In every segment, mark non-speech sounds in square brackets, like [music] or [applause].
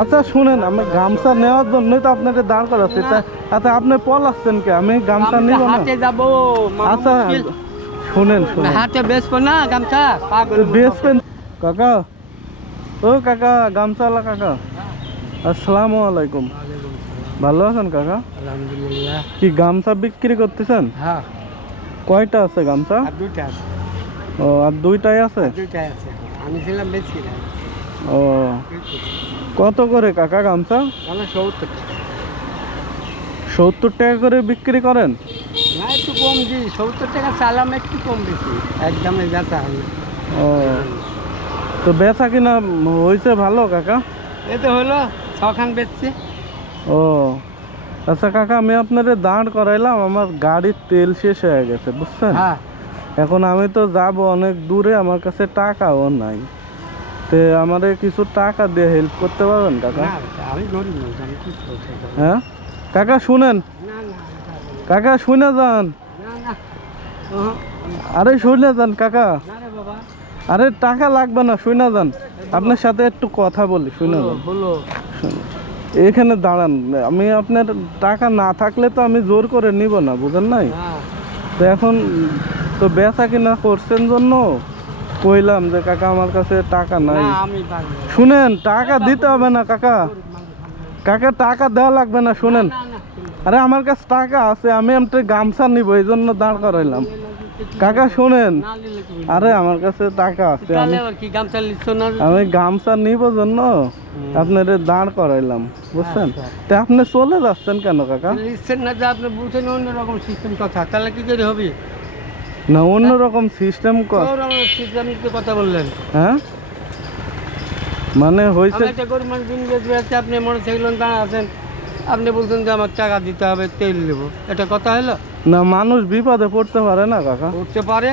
আচ্ছা শুনেন আমি গামছা নেওয়ার জন্যই তো আপনাকে দাঁড় করাচ্ছি। আচ্ছা আপনি পলাচ্ছেন কে? আমি গামছা নিব না। যাব আচ্ছা শুনেন শুনেন। বেচবো না গামছা কাকা ও কাকা গামছালা কাকা। আসসালামু আলাইকুম। ভালো আছেন কাকা? আলহামদুলিল্লাহ। কি গামছা বিক্রি করতেছেন? হ্যাঁ। কয়টা আছে গামছা? দুইটা আছে। ও আর দুইটাই আছে? দুইটাই আছে। আমি ছিলাম বেশি। না ও। কত করে কাকা গামছা? সত্তর টাকা। সত্তর টাকা করে বিক্রি করেন? না একটু কম দিই। সত্তর টাকা চালাম একটু কম বেশি। একদমে বেচা ও। তো বেচা কিনা হয়েছে ভালো কাকা? এ তো হলো ছখান বেচছে। ও। আচ্ছা কাকা আমি দাঁড় করাইলাম আমার গাড়ির তেল শেষ হয়ে গেছে বুঝছেন? হ্যাঁ। এখন আমি তো যাব অনেক দূরে আমার কাছে টাকাও নাই। তে আমারে কিছু টাকা দিয়ে হেল্প করতে পারবেন কাকা? আমি গরিব আমি কি হ্যাঁ? কাকা শুনেন। না না কাকা শুনে যান। না না আরে শুনে যান কাকা। আরে টাকা লাগবে না শুনে যান। আপনার সাথে একটু কথা বলি শুনে যান। এখানে দাঁড়ান আমি আপনার টাকা না থাকলে তো আমি জোর করে নিব না বুঝেন নাই? তো এখন তো বেচা কিনা করছেন জন্য? কইলাম যে কাকা আমার কাছে টাকা নাই। শুনেন টাকা দিতে হবে না কাকা। কাকা টাকা দেওয়া লাগবে না শুনেন। আরে আমার কাছে টাকা আছে আমি একটা গামছা নিব এই জন্য দাঁড় করাইলাম। কাকা শুনেন। আরে আমার কাছে টাকা আছে আমি গামছা নিব জন্য আপনার দাঁড় করাইলাম বুঝছেন? আচ্ছা। তা আপনি চলে যাচ্ছেন কেন কাকা? না যে আপনি বুঝছেন অন্যরকম সিস্টেম কথা তাহলে কি করে হবে? না অন্যরকম সিস্টেম কর ওর আমার সিস্টেম কথা বললেন। হ্যাঁ? মানে আমি হয়েছে একটা গরিব মানুষ দিন বেঁচে আছে আপনি মোটরসাইকেল দাঁড়া আছেন আপনি বলছেন যে আমার টাকা দিতে হবে তেল নেব এটা কথা হলো? না মানুষ বিপদে পড়তে পারে না কাকা। উঠতে পারে?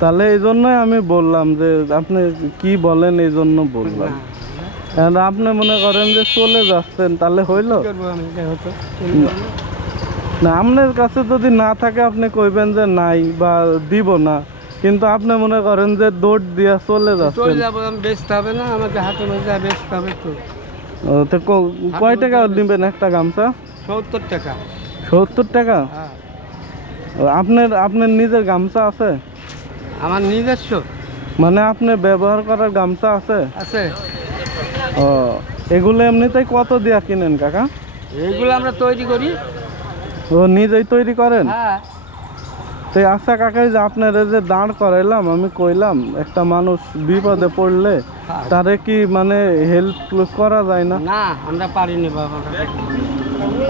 তাহলে এই জন্যই আমি বললাম যে আপনি কি বলেন এই জন্য বললাম। আপনি মনে করেন যে চলে যাচ্ছেন তাহলে হইল? না আপনার কাছে যদি না থাকে আপনি কইবেন যে নাই বা দিব না। কিন্তু আপনি মনে করেন যে দৌড় দিয়া চলে চলে যাচ্ছেন যাব আমি বেচতে হবে না আমাকে হাতে মধ্যে বেচতে হবে তো। তো কয় টাকা নেবেন একটা গামছা? সত্তর টাকা। সত্তর টাকা? হ্যাঁ। আপনার আপনার নিজের গামছা আছে? আমার নিজস্ব? মানে আপনি ব্যবহার করার গামছা আছে? আছে। ও এগুলো এমনিতেই কত দিয়া কিনেন কাকা? এগুলো আমরা তৈরি করি। ও নিজেই তৈরি করেন? হ্যাঁ। তো আচ্ছা কাকাই যে আপনার যে দাঁড় করাইলাম আমি কইলাম একটা মানুষ বিপদে পড়লে হ্যাঁ। তারে কি মানে হেল্প করা যায় না? না আমরা পারিনি বাবা।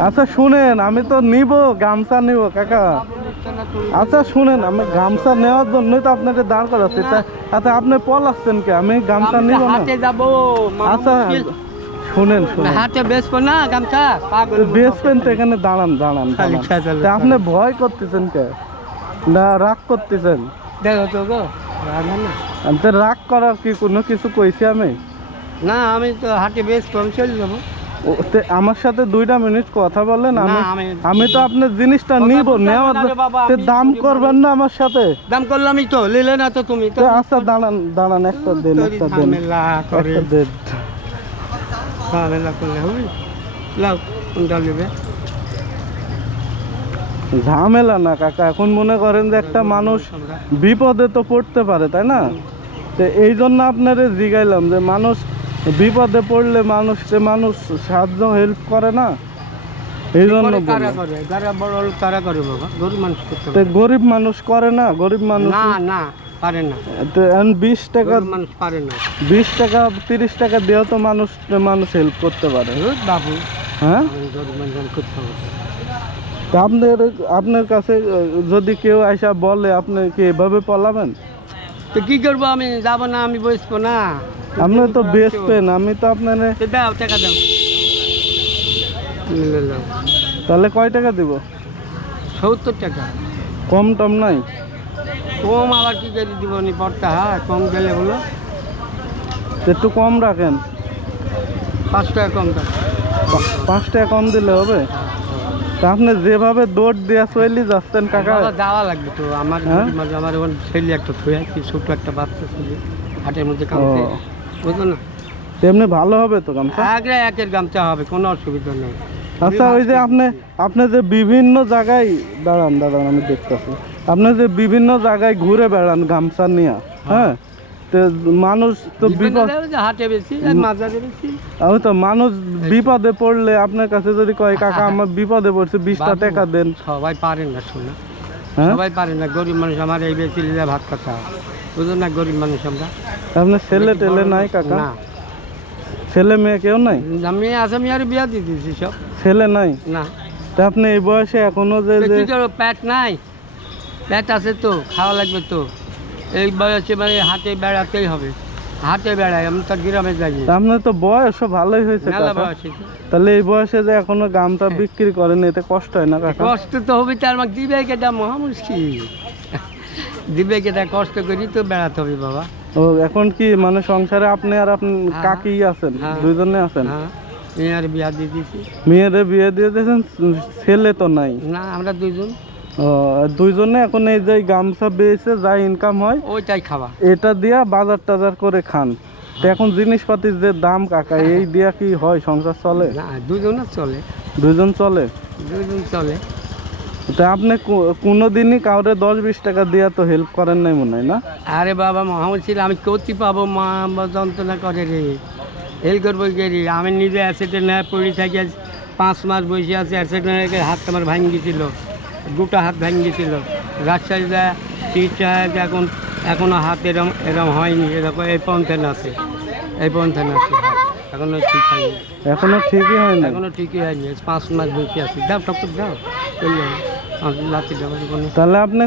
আচ্ছা শুনেন আমি তো নিব গামছা নিব কাকা। আচ্ছা শুনেন আমি গামছা নেওয়ার জন্যই তো আপনাকে দাঁড় করাচ্ছি। আচ্ছা আপনি পল আসছেন কে? আমি গামছা নিব না? আচ্ছা। শুনেন হাটে বেচবো না গামছা। পাগল। বেসবেন তো এখানে দাঁড়ান দাঁড়ান আপনি ভয় করতেছেন কে? না রাগ করতেছেন? দেখো তো গো আমি তো রাগ করার কি কোনো কিছু কইছি আমি? না আমি তো হাটে বেচবো আমি চলে যাব। আমার সাথে দুইটা মিনিট কথা বলেন আমি আমি- তো আপনার জিনিসটা নিব নেওয়ার দাম করবেন না আমার সাথে? দাম করলামই তো নিলে না তো তুমি। আচ্ছা দাঁড়ান দাঁড়ান একটা দেন একটা দেন। ঝামেলা করলে হবে। কোনটা নেবে ঝামেলা না কাকা। এখন মনে করেন যে একটা মানুষ বিপদে তো পড়তে পারে তাই না? তো এই জন্য আপনারে জিগাইলাম যে মানুষ বিপদে পড়লে মানুষ যে মানুষ সাহায্য হেল্প করে না? এই জন্য গরিব মানুষ করতে গরিব মানুষ করে না? গরিব মানুষ না না। পারে না। তো বিশ টাকা মানুষ পারে না। বিশ টাকা তিরিশ টাকা দিয়েও তো মানুষ মানুষ হেল্প করতে পারে। বাবু। হ্যাঁ? তা আপনার আপনার কাছে যদি কেউ আইসা বলে আপনি কি এভাবে পলাবেন? তো কি করব আমি? যাব না আমি বসবো না। আপনি তো বেচবেন আমি তো আপনার দাও টাকা দাও। তাহলে কয় টাকা দিব? সত্তর টাকা। কম টম নাই? কম আবার কি করে দিব নি? পড়তে হ্যাঁ কম গেলে বলো। একটু কম রাখেন। পাঁচ টাকা কম পাঁচ টাকা কম দিলে হবে? তা আপনি যেভাবে দৌড় দিয়া চলি যাচ্ছেন কাকা যাওয়া লাগবে তো। আমার হ্যাঁ? গরিব আমার এখন ছেলে একটা থুয়ে কি ছোট একটা বাচ্চা ছেলে। হাটের মধ্যে কামতে ও। বুঝলো না? তেমনি ভালো হবে তো গামছা? আগে একের গামছা হবে কোনো অসুবিধা নেই। আচ্ছা ওই যে আপনি আপনি যে বিভিন্ন জায়গায় দাঁড়ান দাঁড়ান আমি দেখতেছি। আপনি যে বিভিন্ন জায়গায় ঘুরে বেড়ান গামছা নিয়ে হ্যাঁ। তো মানুষ তো বিপদ হাটে বেশি আর বেশি। আমি তো মানুষ বিপদে পড়লে আপনার কাছে যদি কয় কাকা [laughs] আমার বিপদে পড়ছে বিশটা টাকা দেন। সবাই পারেন না শোনা। হ্যাঁ? সবাই পারে না গরিব মানুষ আমার এই বেশি লিলে ভাত কথা বুঝুন না গরিব মানুষ আমরা। আপনার ছেলে টেলে নাই কাকা? না। ছেলে মেয়ে কেউ নাই? আমি আসামি আর বিয়া দিয়ে দিয়েছি সব। ছেলে নাই? না। তা আপনি এই বয়সে এখনও যে প্যাট নাই। প্যাট আছে তো খাওয়া লাগবে তো। এই বয়সে মানে হাটে বেড়াতেই হবে। হাটে বেড়াই আমি তো গ্রামে যাই আপনার তো বয়সও ভালোই হয়েছে। তাহলে এই বয়সে যে এখনও গামটা বিক্রি করেন এতে কষ্ট হয় না কাকা? কষ্ট তো হবে তার আমাকে দিবে কেটা মহা মুশকিল। দিবে কেটা কষ্ট করি তো বেড়াতে হবে বাবা। ও এখন কি মানে সংসারে আপনি আর আপনি হ্যাঁ। কাকি আছেন? হ্যাঁ। দুইজনে আছেন? হ্যাঁ। আর বিয়া দিয়ে দিয়েছি। মেয়েরে বিয়ে দিয়ে দিয়েছেন ছেলে তো নাই। না আমরা দুইজন। দুইজনে এখন এই যে গামছা বেয়েছে যা ইনকাম হয় ওইটাই খাওয়া এটা দিয়া বাজার টাজার করে খান। তো এখন জিনিসপাতির যে দাম কাকা এই দিয়া কি হয় সংসার চলে? না দুজনে চলে। দুজন চলে? দুজন চলে। তা আপনি কোনো দিনই কাউরে দশ বিশ টাকা দিয়া তো হেল্প করেন নাই মনে হয় না? আরে বাবা মহামুদ ছিল আমি কোথায় পাবো মা যন্ত্রণা করে রে। হেল করব রে? আমি নিজে অ্যাসিডেন্ট হয়ে পড়ে থাকি পাঁচ মাস বসে আছি অ্যাসিডেন্ট হাত আমার ভাঙি গেছিল গোটা হাত ভেঙেছিল। রাজশাহী যায় চিকিৎসা হয়েছে এখন এখনও হাত এরম এরম হয়নি এরকম এই পন্থেন আছে এই পন্থেন আছে হাত। এখনও ঠিক হয়নি। এখনও ঠিকই হয়নি? এখনও এখনও ঠিকই হয়নি পাঁচ মাস বসে আছি। দাও ঠাকুর দাও চলে কোনো তাহলে আপনি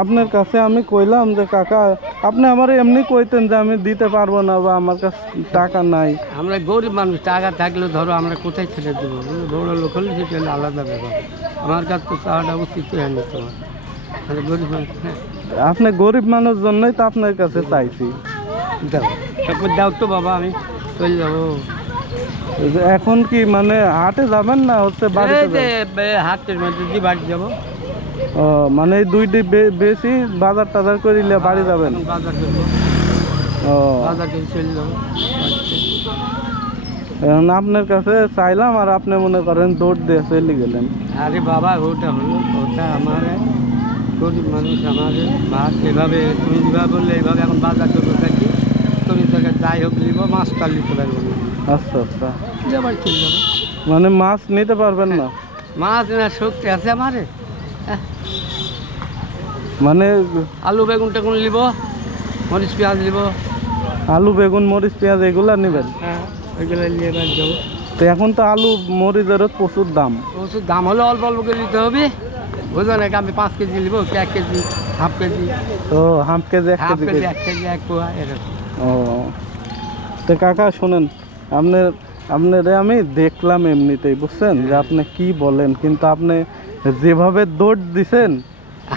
আপনার কাছে আমি কইলাম যে কাকা আপনি আমার এমনি কইতেন যে আমি দিতে পারব না বা আমার কাছে টাকা নাই। আমরা গরিব মানুষ টাকা থাকলে ধরো আমরা কোথায় ছেড়ে দেবো? বড় লোক হলে সেটা হলো আলাদা ব্যাপার। আমার কাছে তো চাওয়াটা উচিত হয়নি তোমার। আমরা গরিব মানুষ হ্যাঁ। আপনি গরিব মানুষ জন্যই তো আপনার কাছে চাইছি। দাও। তারপর দাও তো বাবা আমি চলে যাব। এখন কি মানে হাটে যাবেন না হচ্ছে বাড়িতে হাটের মধ্যে দিয়ে বাড়ি যাব মানে এই দুইটি বেশি বাজার টাজার করিলে বাড়ি যাবেন? এখন করে আপনার কাছে চাইলাম আর আপনি মনে করেন দৌড় দিয়ে চলে গেলেন। আরে বাবা ওটা হলো ওটা আমার। গরিব মানুষ আমার ভাত এভাবে তুমি যেভাবে বললে এভাবে এখন বাজার করব থাকি তুমি তোকে যাই হোক নিব মাছ টাল নিতে পারব আচ্ছা আচ্ছা। যাবার চলে যাব। মানে মাছ নিতে পারবেন না? মাছ না শক্তি আছে আমারে? হ্যাঁ, মানে আলু বেগুন টেগুন নিব মরিচ পেঁয়াজ নিব। আলু বেগুন মরিচ পেঁয়াজ এগুলা নেবেন? হ্যাঁ ওইগুলো নিয়ে যাব। তো এখন তো আলু মরিচের প্রচুর দাম। ওষুধ দাম হলে অল্প অল্প করে নিতে হবে। বুঝলো না আমি পাঁচ কেজি নিব এক কেজি হাফ কেজি? ও হাফ কেজি এক কেজি এক কেজি এক পোয়া এরকম। ও। তো কাকা শোনেন আপনার আপনারে আমি দেখলাম এমনিতেই বুঝছেন? যে আপনি কি বলেন কিন্তু আপনি যেভাবে দৌড় দিছেন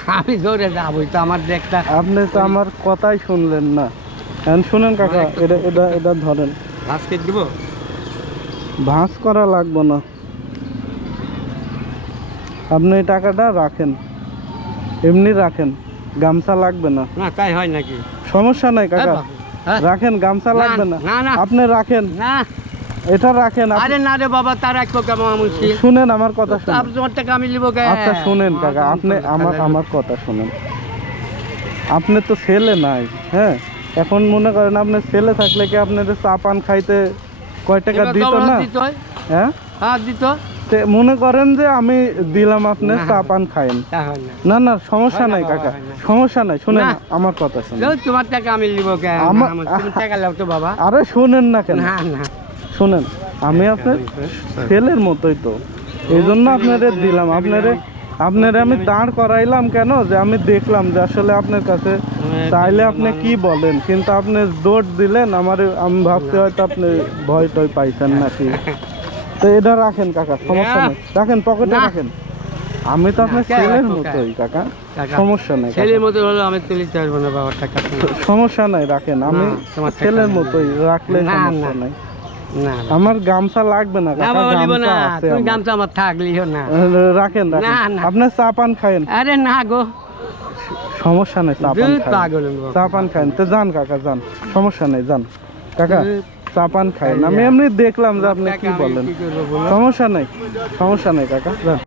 আমি জোরে যাব তো আমার দেখটা আপনি তো আমার কথাই শুনলেন না। এখন শুনেন কাকা এটা এটা এটা ধরেন। ঘাস কেটে দিব? ভাঁজ করা লাগবে না। আপনি এই টাকাটা রাখেন। এমনি রাখেন। গামছা লাগবে না। না তাই হয় নাকি? সমস্যা নাই কাকা। হ্যাঁ? রাখেন গামছা লাগবে না। আপনি রাখেন। না। এটা রাখেন আরে না রে বাবা তার এক কেমন মুশকিল শুনেন আমার কথা শুনেন। আপনি টাকা আমি আচ্ছা শুনেন কাকা আপনি আমার আমার কথা শুনেন। আপনি তো ছেলে নাই হ্যাঁ? এখন মনে করেন আপনার ছেলে থাকলে কি আপনার চা পান খাইতে কয় টাকা দিত না? হ্যাঁ। হ্যাঁ? দিত মনে করেন যে আমি দিলাম আপনি চা পান খাইন। না। না সমস্যা নাই কাকা সমস্যা নাই শুনেন আমার কথা শুনেন। তোমার টাকা আমি নিব আমার- টাকা বাবা। আরে শুনেন না কেন? না না। শুনেন আমি আপনার ছেলের মতোই তো। এই জন্য আপনাদের দিলাম। আপনারে আপনারে আমি দাঁড় করাইলাম কেন? যে আমি দেখলাম যে আসলে আপনার কাছে চাইলে আপনি কি বলেন? কিন্তু আপনি দৌড় দিলেন আমার আমি ভাবতে হয়তো আপনি ভয় টয় পাইছেন নাকি। তো এটা রাখেন কাকা সমস্যা নেই। রাখেন পকেটে রাখেন। আমি তো আপনার ছেলের মতোই কাকা? সমস্যা নাই ছেলের মতো হলো আমি তুলিতে পারব না বাবা টাকা। সমস্যা নাই রাখেন। আমি ছেলের মতোই রাখলে সমস্যা নাই। আমার গামছা লাগবে না গামছা আছে আমার। গামছা আমার থাকলিও না। রাখেন না, রাখেন না। চা পান খায়েন। আরে না গো। সমস্যা নেই চা পান চা পান খায়েন। তো যান কাকা যান। সমস্যা নেই যান। কাকা চা চাপান খায় আমি এমনি দেখলাম যে আপনি কি বলেন? সমস্যা নাই সমস্যা নাই কাকা যান।